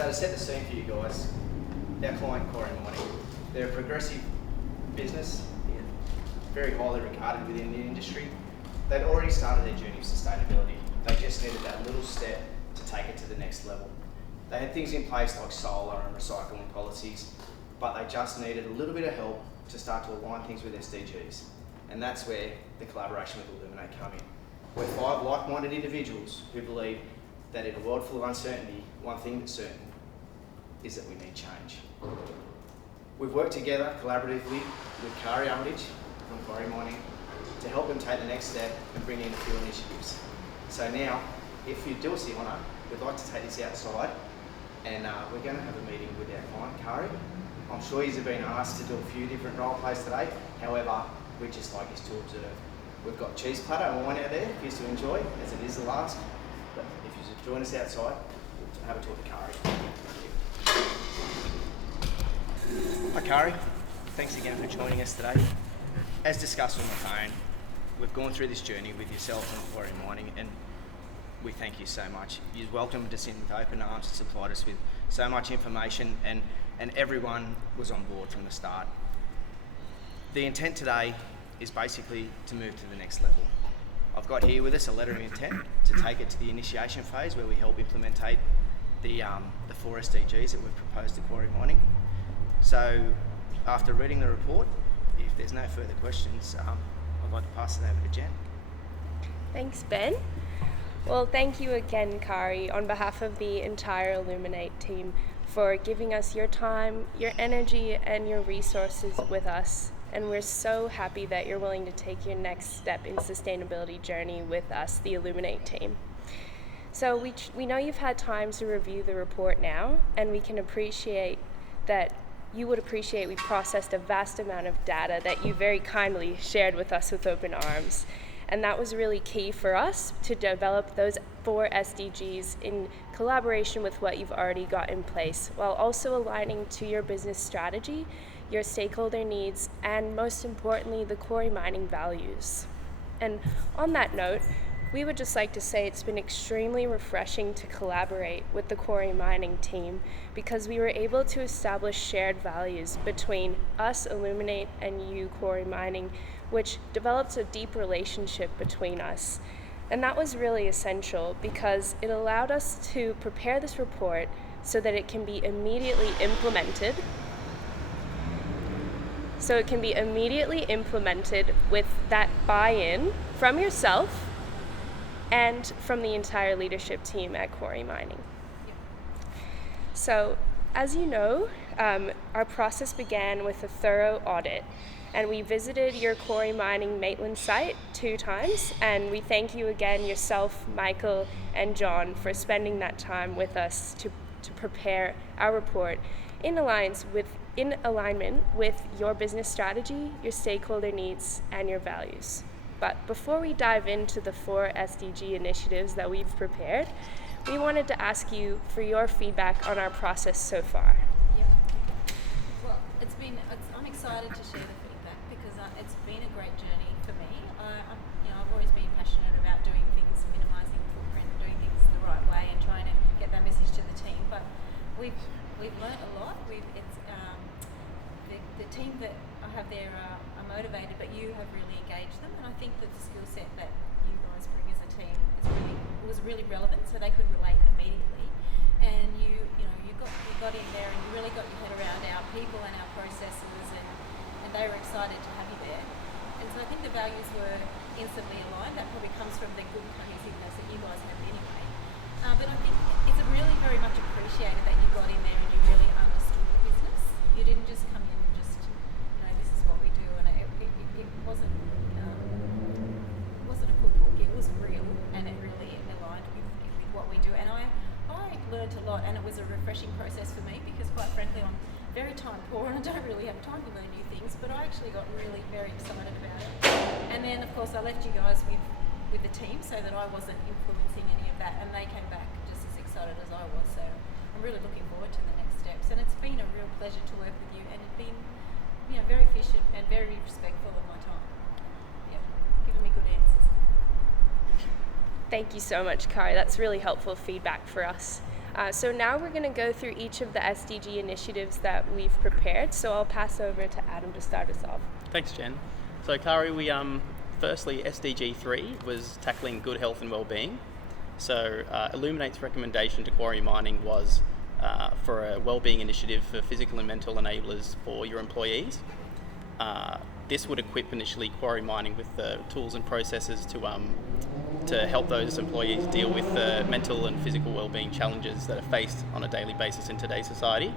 So to set the scene for you guys, our client, Corey Mining, they're a progressive business, very highly regarded within the industry. They'd already started their journey of sustainability. They just needed that little step to take it to the next level. They had things in place like solar and recycling policies, but they just needed a little bit of help to start to align things with SDGs. And that's where the collaboration with Illuminate come in. We're 5 like-minded individuals who believe that in a world full of uncertainty, one thing that's certain is that we need change. We've worked together collaboratively with Kari Armitage from Quarry Mining to help them take the next step and bring in a few initiatives. So now, if you do us the honour, we'd like to take this outside and we're going to have a meeting with our client, Kari. I'm sure you've been asked to do a few different role plays today, however, we'd just like you to observe. We've got cheese platter and wine out there for you to enjoy, as it is the last. But if you should join us outside, we'll have a talk to Kari. Hi Kari, thanks again for joining us today. As discussed on the phone, we've gone through this journey with yourself and Quarry Mining, and we thank you so much. You've welcomed us in with open arms and supplied us with so much information, and everyone was on board from the start. The intent today is basically to move to the next level. I've got here with us a letter of intent to take it to the initiation phase where we help implementate the 4 SDGs that we've proposed to Quarry Mining. So after reading the report, if there's no further questions, I'd like to pass it over to Jen. Thanks, Ben. Well, thank you again, Kari, on behalf of the entire Illuminate team for giving us your time, your energy, and your resources with us. And we're so happy that you're willing to take your next step in sustainability journey with us, the Illuminate team. So we know you've had time to review the report now, and we can appreciate that you would appreciate we processed a vast amount of data that you very kindly shared with us with open arms. And that was really key for us to develop those 4 SDGs in collaboration with what you've already got in place, while also aligning to your business strategy, your stakeholder needs, and most importantly, the Quarry Mining values. And on that note, we would just like to say it's been extremely refreshing to collaborate with the Quarry Mining team because we were able to establish shared values between us, Illuminate, and you, Quarry Mining, which developed a deep relationship between us. And that was really essential because it allowed us to prepare this report so that it can be immediately implemented. With that buy-in from yourself and from the entire leadership team at Quarry Mining. So, as you know, our process began with a thorough audit, and we visited your Quarry Mining Maitland site 2 times, and we thank you again, yourself, Michael, and John, for spending that time with us to prepare our report in alignment with your business strategy, your stakeholder needs, and your values. But before we dive into the 4 SDG initiatives that we've prepared, we wanted to ask you for your feedback on our process so far. Yeah. Well, I'm excited to share the feedback because it's been a great journey for me. I've always been passionate about doing things, minimising footprint, doing things the right way, and trying to get that message to the team. But we've learnt a lot. The team that I have there are motivated, but you have really engaged them, and I think that the skill set that you guys bring as a team was really relevant, so they could relate immediately. And you got in there and you really got your head around our people and our processes, and they were excited to have you there. And so I think the values were instantly aligned. That probably comes from the good cohesiveness that you guys have anyway. But I think it's really very much appreciated that you got in there and you really understood the business. You didn't just come in and just, this is what we do, and it wasn't a cookbook. It was real, and it really aligned with what we do. And I learned a lot, and it was a refreshing process for me because, quite frankly, I'm very time poor and I don't really have time to learn new things. But I actually got really very excited about it. And then, of course, I left you guys with the team so that I wasn't influencing any of that, and they came back just as excited as I was. So I'm really looking forward to the next steps, and it's been a real pleasure to work with you, and it's been very efficient and very respectful of my time. Giving me good answers. Thank you so much, Kari. That's really helpful feedback for us. So now we're going to go through each of the SDG initiatives that we've prepared. So I'll pass over to Adam to start us off. Thanks, Jen. So Kari, we firstly SDG 3 was tackling good health and well-being. So Illuminate's recommendation to Quarry Mining was for a well-being initiative for physical and mental enablers for your employees. This would equip initially Quarry Mining with the tools and processes to help those employees deal with the mental and physical well-being challenges that are faced on a daily basis in today's society,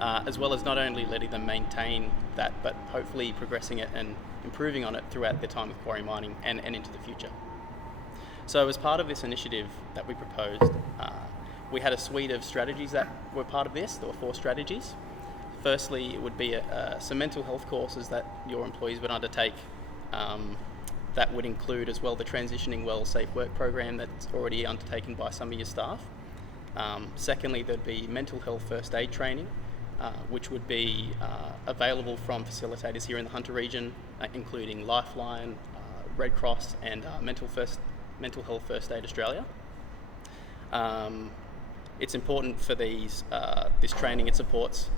as well as not only letting them maintain that, but hopefully progressing it and improving on it throughout their time with Quarry Mining and into the future. So as part of this initiative that we proposed, we had a suite of strategies that were part of this. There were 4 strategies. Firstly, it would be some mental health courses that your employees would undertake. That would include as well the Transitioning Well Safe Work program that's already undertaken by some of your staff. Secondly, there'd be mental health first aid training, which would be available from facilitators here in the Hunter region, including Lifeline, Red Cross and Mental Health First Aid Australia. It's important for this training. It supports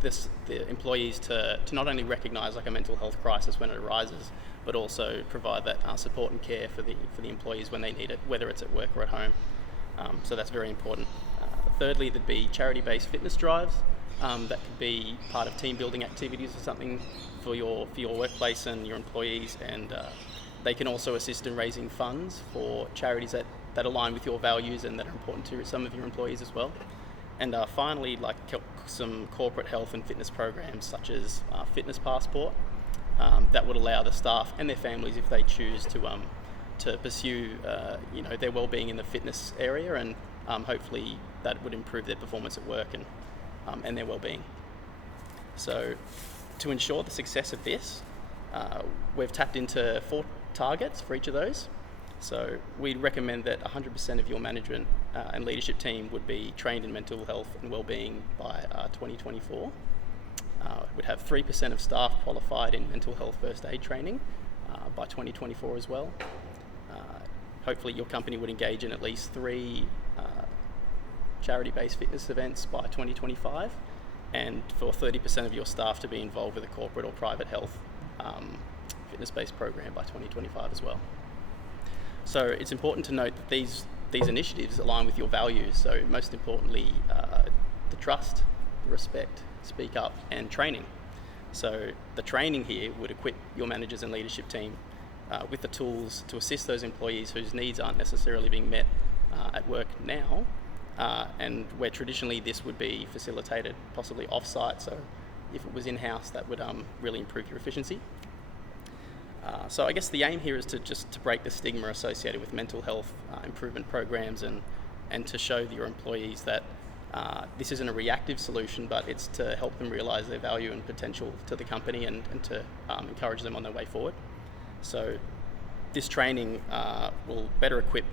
the employees to not only recognise like a mental health crisis when it arises, but also provide that support and care for the employees when they need it, whether it's at work or at home. So that's very important. Thirdly, there'd be charity-based fitness drives that could be part of team building activities or something for your workplace and your employees, and they can also assist in raising funds for charities that align with your values and that are important to some of your employees as well. And finally, like some corporate health and fitness programs such as Fitness Passport that would allow the staff and their families, if they choose, to pursue their well-being in the fitness area, and hopefully that would improve their performance at work and their well-being. So to ensure the success of this, we've tapped into 4 targets for each of those. So we'd recommend that 100% of your management and leadership team would be trained in mental health and well-being by 2024. We'd have 3% of staff qualified in mental health first aid training by 2024 as well. Hopefully your company would engage in at least 3 charity-based fitness events by 2025, and for 30% of your staff to be involved with a corporate or private health fitness-based program by 2025 as well. So it's important to note that these initiatives align with your values. So most importantly, the trust, the respect, speak up, and training. So the training here would equip your managers and leadership team with the tools to assist those employees whose needs aren't necessarily being met at work now, and where traditionally this would be facilitated possibly off-site. So if it was in-house, that would really improve your efficiency. So I guess the aim here is to break the stigma associated with mental health improvement programs, and to show your employees that this isn't a reactive solution, but it's to help them realise their value and potential to the company, and to encourage them on their way forward. So this training will better equip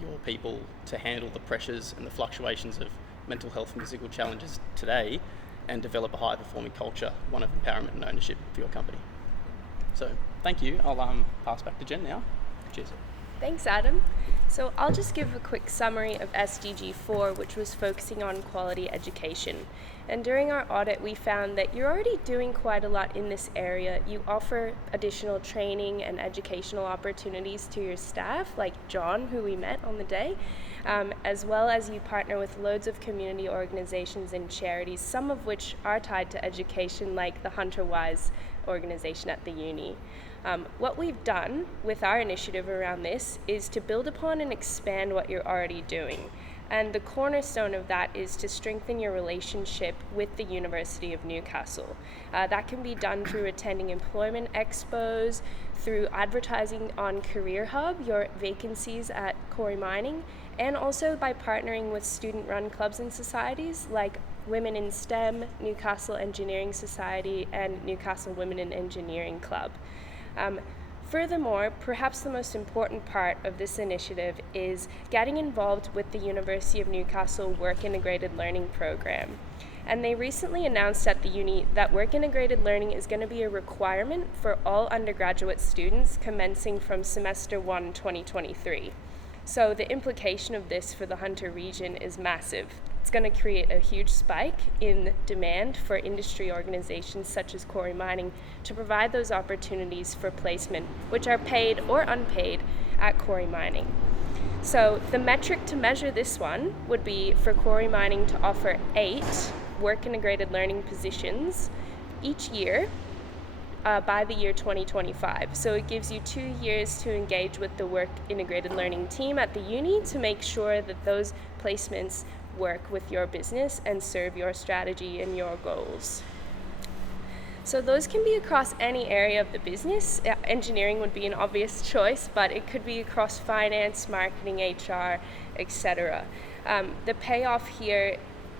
your people to handle the pressures and the fluctuations of mental health and physical challenges today, and develop a high-performing culture, one of empowerment and ownership for your company. So thank you. I'll pass back to Jen now. Cheers. Thanks, Adam. So I'll just give a quick summary of SDG 4, which was focusing on quality education. And during our audit, we found that you're already doing quite a lot in this area. You offer additional training and educational opportunities to your staff, like John, who we met on the day, as well as you partner with loads of community organizations and charities, some of which are tied to education, like the Hunter Wise organization at the uni. What we've done with our initiative around this is to build upon and expand what you're already doing. And the cornerstone of that is to strengthen your relationship with the University of Newcastle. That can be done through attending employment expos, through advertising on Career Hub, your vacancies at Quarry Mining, and also by partnering with student-run clubs and societies like Women in STEM, Newcastle Engineering Society, and Newcastle Women in Engineering Club. Furthermore, perhaps the most important part of this initiative is getting involved with the University of Newcastle Work Integrated Learning Program. And they recently announced at the uni that Work Integrated Learning is going to be a requirement for all undergraduate students commencing from semester 1, 2023. So the implication of this for the Hunter region is massive. It's going to create a huge spike in demand for industry organizations such as Quarry Mining to provide those opportunities for placement, which are paid or unpaid at Quarry Mining. So the metric to measure this one would be for Quarry Mining to offer 8 work integrated learning positions each year by the year 2025. So it gives you 2 years to engage with the work integrated learning team at the uni to make sure that those placements work with your business and serve your strategy and your goals. So those can be across any area of the business. Engineering would be an obvious choice, but it could be across finance, marketing, HR, etc. The payoff here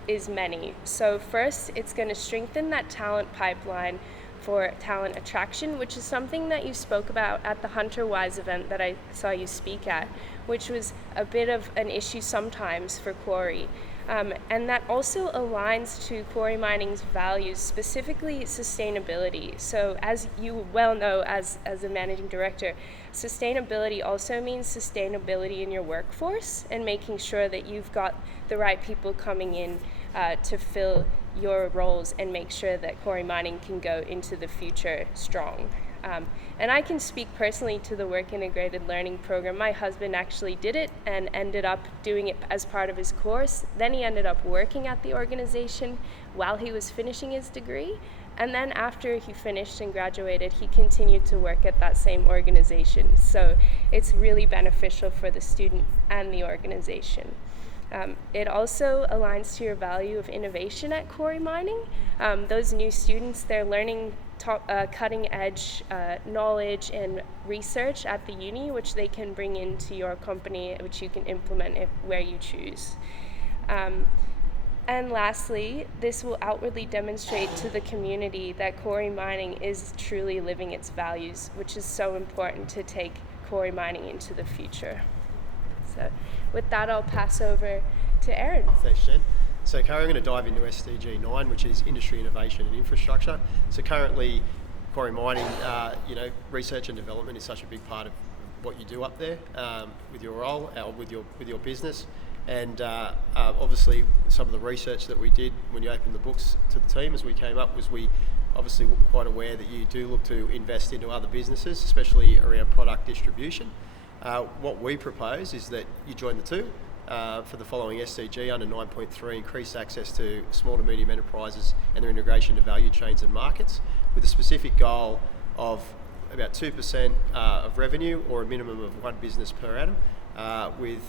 is many. So first, it's going to strengthen that talent pipeline for talent attraction, which is something that you spoke about at the Hunter Wise event that I saw you speak at, which was a bit of an issue sometimes for Quarry. And that also aligns to Quarry Mining's values, specifically sustainability. So as you well know as a managing director, sustainability also means sustainability in your workforce and making sure that you've got the right people coming in to fill your roles and make sure that Quarry Mining can go into the future strong. And I can speak personally to the work integrated learning program. My husband actually did it and ended up doing it as part of his course. Then he ended up working at the organization while he was finishing his degree. And then after he finished and graduated, he continued to work at that same organization. So it's really beneficial for the student and the organization. It also aligns to your value of innovation at Quarry Mining. Those new students, they're learning cutting edge knowledge and research at the uni, which they can bring into your company, which you can implement where you choose. And lastly, this will outwardly demonstrate to the community that Quarry Mining is truly living its values, which is so important to take Quarry Mining into the future. So with that, I'll pass over to Aaron. Thanks, Jen. So Carrie, I'm going to dive into SDG 9, which is Industry Innovation and Infrastructure. So currently, Quarry Mining, research and development is such a big part of what you do up there with your role, with your business. And obviously, some of the research that we did when you opened the books to the team as we came up was we obviously were quite aware that you do look to invest into other businesses, especially around product distribution. What we propose is that you join the two for the following SDG under 9.3, increase access to small to medium enterprises and their integration to value chains and markets, with a specific goal of about 2% of revenue or a minimum of one business per annum, with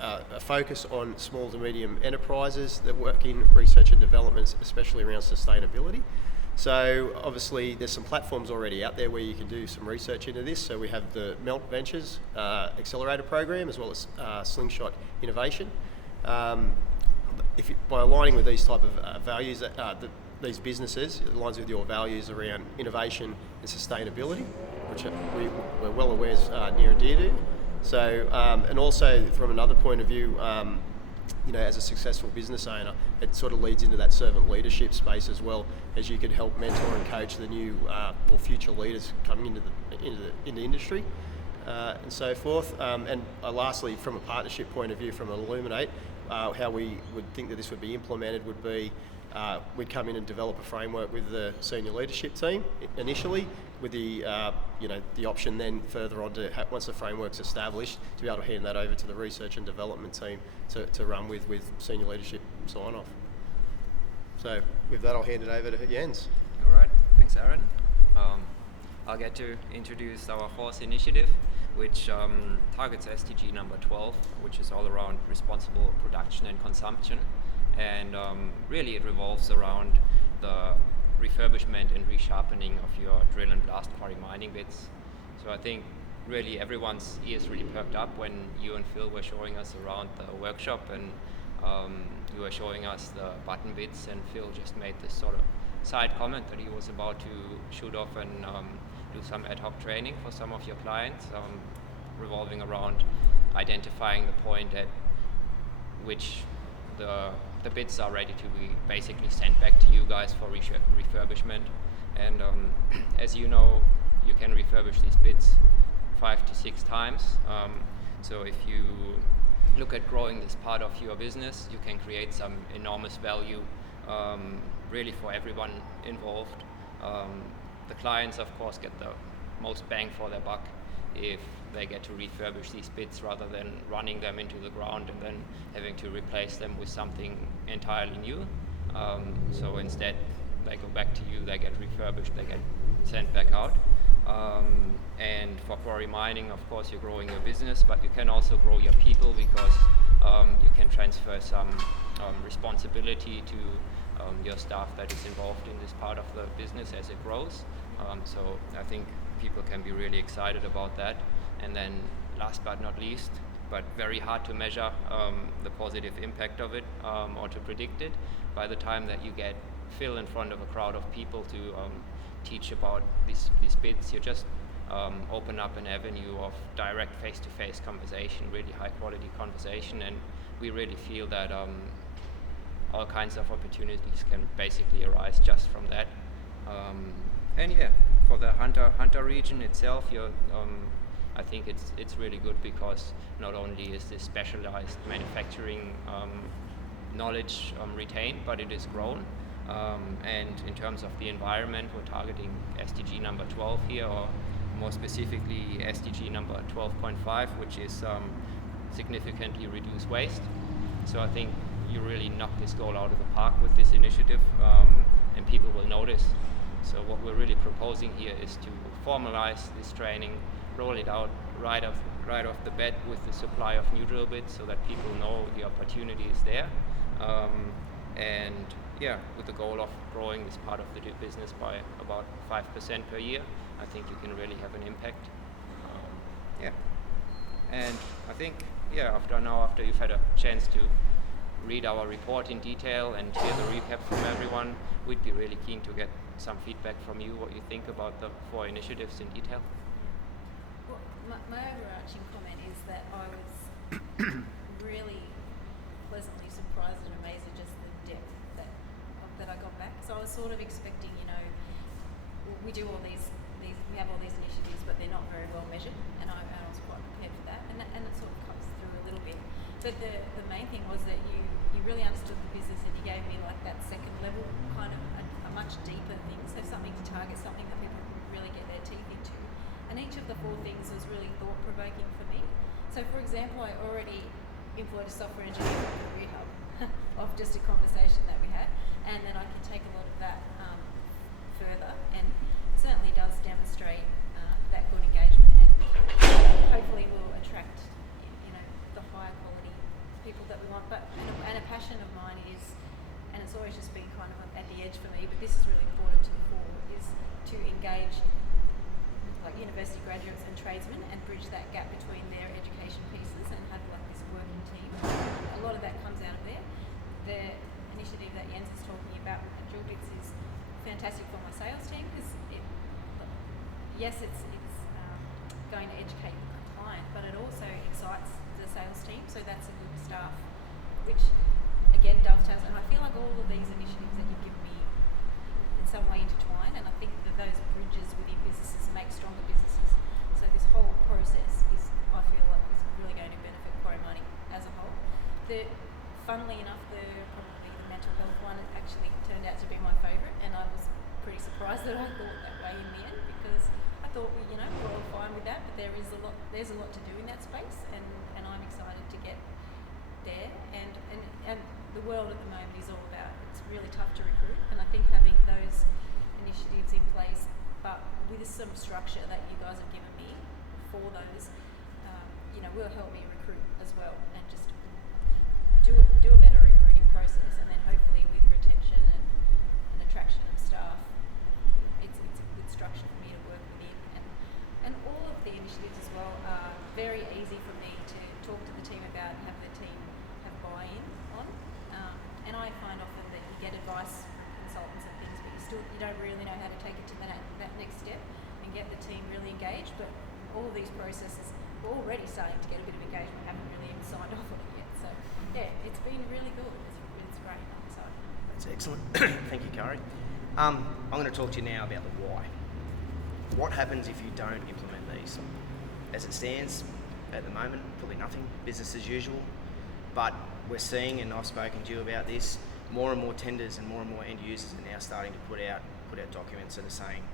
a focus on small to medium enterprises that work in research and development, especially around sustainability. So obviously there's some platforms already out there where you can do some research into this. So we have the Melt Ventures Accelerator Program as well as Slingshot Innovation. By aligning with these type of values, these businesses, it aligns with your values around innovation and sustainability, which we're well aware is near and dear to. So, and also from another point of view, as a successful business owner, it sort of leads into that servant leadership space as well, as you can help mentor and coach the new or future leaders coming into the industry and so forth. And lastly, from a partnership point of view, from Illuminate, how we would think that this would be implemented would be we'd come in and develop a framework with the senior leadership team initially, with the option then further on to once the framework's established to be able to hand that over to the research and development team to run with senior leadership sign off. So with that, I'll hand it over to Jens. All right, thanks, Aaron. I'll get to introduce our HORSE initiative, which targets SDG number 12, which is all around responsible production and consumption. And really it revolves around the refurbishment and resharpening of your drill and blast quarry mining bits. So I think really everyone's ears really perked up when you and Phil were showing us around the workshop, and you were showing us the button bits, and Phil just made this sort of side comment that he was about to shoot off and do some ad hoc training for some of your clients, revolving around identifying the point at which the bits are ready to be basically sent back to you guys for refurbishment. And as you know, you can refurbish these bits 5 to 6 times. So if you look at growing this part of your business, you can create some enormous value really for everyone involved. The clients, of course, get the most bang for their buck if they get to refurbish these bits rather than running them into the ground and then having to replace them with something entirely new. So instead, they go back to you, they get refurbished, they get sent back out. And for quarry mining, of course, you're growing your business, but you can also grow your people because you can transfer some responsibility to your staff that is involved in this part of the business as it grows. So I think people can be really excited about that. And then last but not least, but very hard to measure the positive impact of it or to predict it, by the time that you get Phil in front of a crowd of people to teach about these bits, you just open up an avenue of direct face-to-face conversation, really high-quality conversation, and we really feel that all kinds of opportunities can basically arise just from that. And yeah, for the Hunter region itself, I think it's really good because not only is this specialized manufacturing knowledge retained, but it is grown. And in terms of the environment, we're targeting SDG number 12 here, or more specifically SDG number 12.5, which is significantly reduce waste. So I think you really knock this goal out of the park with this initiative, and people will notice. So what we're really proposing here is to formalize this training, roll it out right off the bat with the supply of new drill bits so that people know the opportunity is there. And yeah, with the goal of growing this part of the business by about 5% per year, I think you can really have an impact. Yeah. And I think, yeah, after you've had a chance to read our report in detail and hear the recap from everyone, we'd be really keen to get some feedback from you, what you think about the 4 initiatives in detail. Well, my overarching comment is that I was really pleasantly surprised and amazed at just the depth that I got back. So I was sort of expecting, we do all these we have all these initiatives, but they're not very well measured, and I was quite prepared for that, and it sort of comes through a little bit. But the main thing was that you really understood the business, and you gave me like that second level kind of a much deeper thing, so something to target, something that people can really get their teeth into. And each of the 4 things was really thought-provoking for me. So for example, I already employed a software engineer from Career Hub off just a conversation that we had, and then I can take a lot of that further, and it certainly does demonstrate that good engagement, and hopefully will attract the higher quality people that we want. But and a passion of mine is, and it's always just been kind of at the edge for me, but this is really important to the fore, is to engage like university graduates and tradesmen and bridge that gap between their education pieces and have like this working team. A lot of that comes out of there. The initiative that Jens is talking about with the drill bits is fantastic for my sales team because it's going to educate the client, but it also excites the sales team, so that's a good staff, which again dovetails, and I feel like all of these initiatives that you've given me in some way intertwine, and I think that those bridges within businesses make stronger businesses. So this whole process is, I feel like, is really going to benefit quarry mining as a whole. Funnily enough, probably the mental health one actually turned out to be my favourite, and I was pretty surprised that I thought that way in the end, because I thought we're all fine with that, but there's a lot to do in that space, and I'm excited to get there. And the world at the moment is all about, it's really tough to recruit, and I think having those initiatives in place, but with some structure that you guys have given me for those, will help me recruit as well, and just do a better recruiting process, and then hopefully with retention and attraction of staff, it's a good structure for me to work within. And all of the initiatives as well are very easy for me to talk to the team about and have the team have buy-in on. And I find often that you get advice from consultants and things, but you don't really know how to take it to that next step and get the team really engaged. But all of these processes, we're already starting to get a bit of engagement, haven't really even signed off on it yet. So yeah, it's been really good. It's great. I'm excited. That's excellent. Thank you, Kari. I'm going to talk to you now about the why. What happens if you don't implement these? As it stands, at the moment, probably nothing, business as usual. But we're seeing, and I've spoken to you about this, more and more tenders and more end users are now starting to put out documents that are saying,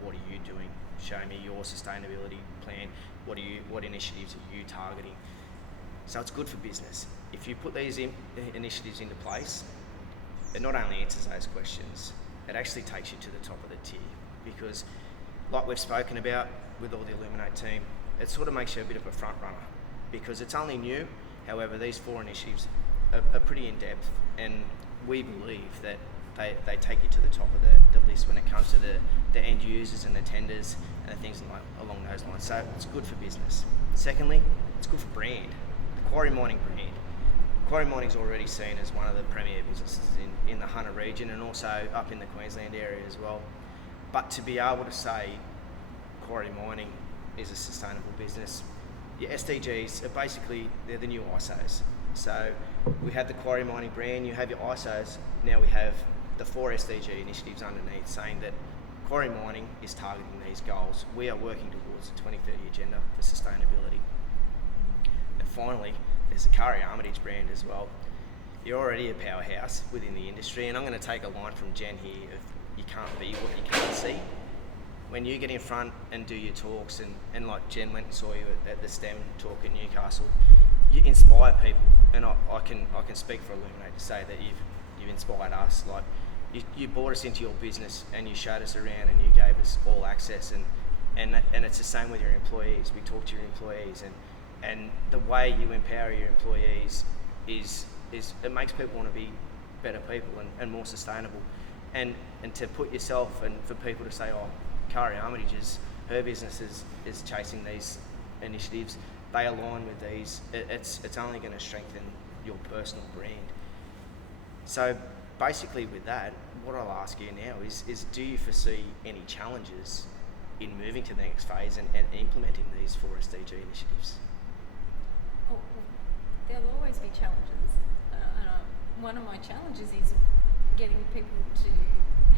what are you doing? Show me your sustainability plan. What initiatives are you targeting? So it's good for business. If you put these initiatives into place, it not only answers those questions, it actually takes you to the top of the tier, because like we've spoken about with all the Illuminate team, it sort of makes you a bit of a front runner because it's only new. However, these 4 initiatives are pretty in depth, and we believe that they take you to the top of the list when it comes to the end users and the tenders and the things along those lines. So it's good for business. Secondly, it's good for brand. The quarry mining brand. Quarry mining is already seen as one of the premier businesses in the Hunter region and also up in the Queensland area as well. But to be able to say quarry mining is a sustainable business, your SDGs are basically, they're the new ISOs. So we have the quarry mining brand, you have your ISOs, now we have the 4 SDG initiatives underneath saying that quarry mining is targeting these goals. We are working towards the 2030 agenda for sustainability. And finally, there's the Kari Armitage brand as well. You're already a powerhouse within the industry, and I'm going to take a line from Jen here of you can't be what you can't see. When you get in front and do your talks, and like Jen went and saw you at the STEM talk in Newcastle, you inspire people, and I can speak for Illuminate to say that you've inspired us. Like you brought us into your business and you showed us around and you gave us all access, and it's the same with your employees. We talk to your employees, and the way you empower your employees is it makes people want to be better people and more sustainable, and to put yourself and for people to say, oh, Kari Armitage her business is chasing these initiatives, they align with these, it's only going to strengthen your personal brand. So basically with that, what I'll ask you now is do you foresee any challenges in moving to the next phase and implementing these 4 SDG initiatives? Oh, well, there'll always be challenges. One of my challenges is getting people to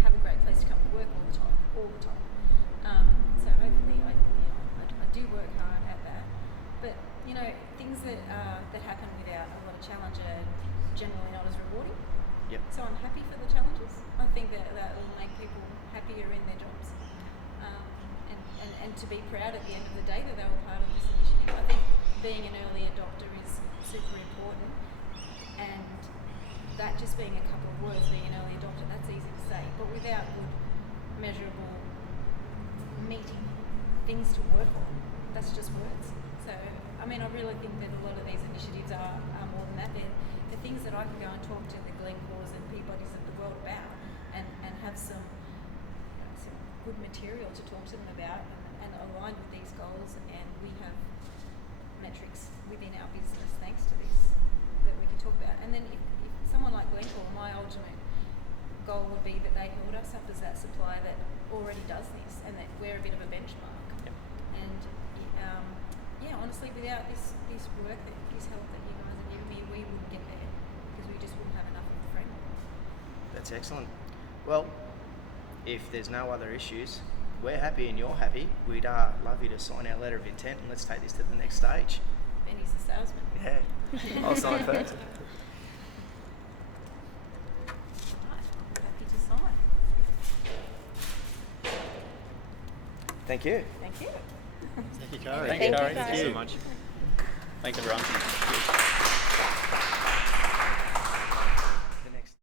have a great place to come to work all the time. So hopefully I do work hard at that. But things that happen without a lot of challenge are generally not as rewarding. Yep. So I'm happy for the challenges. I think that will make people happier in their jobs, and to be proud at the end of the day that they were part of this initiative. I think being an early adopter is super important, and that just being a couple of words, being an early adopter, that's easy to say, but without good, measurable, meaty things to work on, that's just words. So, I really think that a lot of these initiatives are more than that. They're things that I can go and talk to the Glencores and Peabodys of the world about and have some good material to talk to them about and align with these goals, and we have metrics within our business thanks to this that we can talk about. And then if someone like Glencore, my ultimate goal would be that they hold us up as that supplier that already does this and that we're a bit of a benchmark. Yep. And honestly, without this work, this help that you guys are giving me, we wouldn't get there because we just wouldn't have enough of the framework. That's excellent. Well, if there's no other issues, we're happy and you're happy. We'd love you to sign our letter of intent, and let's take this to the next stage. Benny's the salesman. Yeah, I'll sign first. Right, I'm happy to sign. Thank you. Thank you. Thank you, Kari. Thank you, Kari. Thank you, Thank you so much. Thanks, everyone.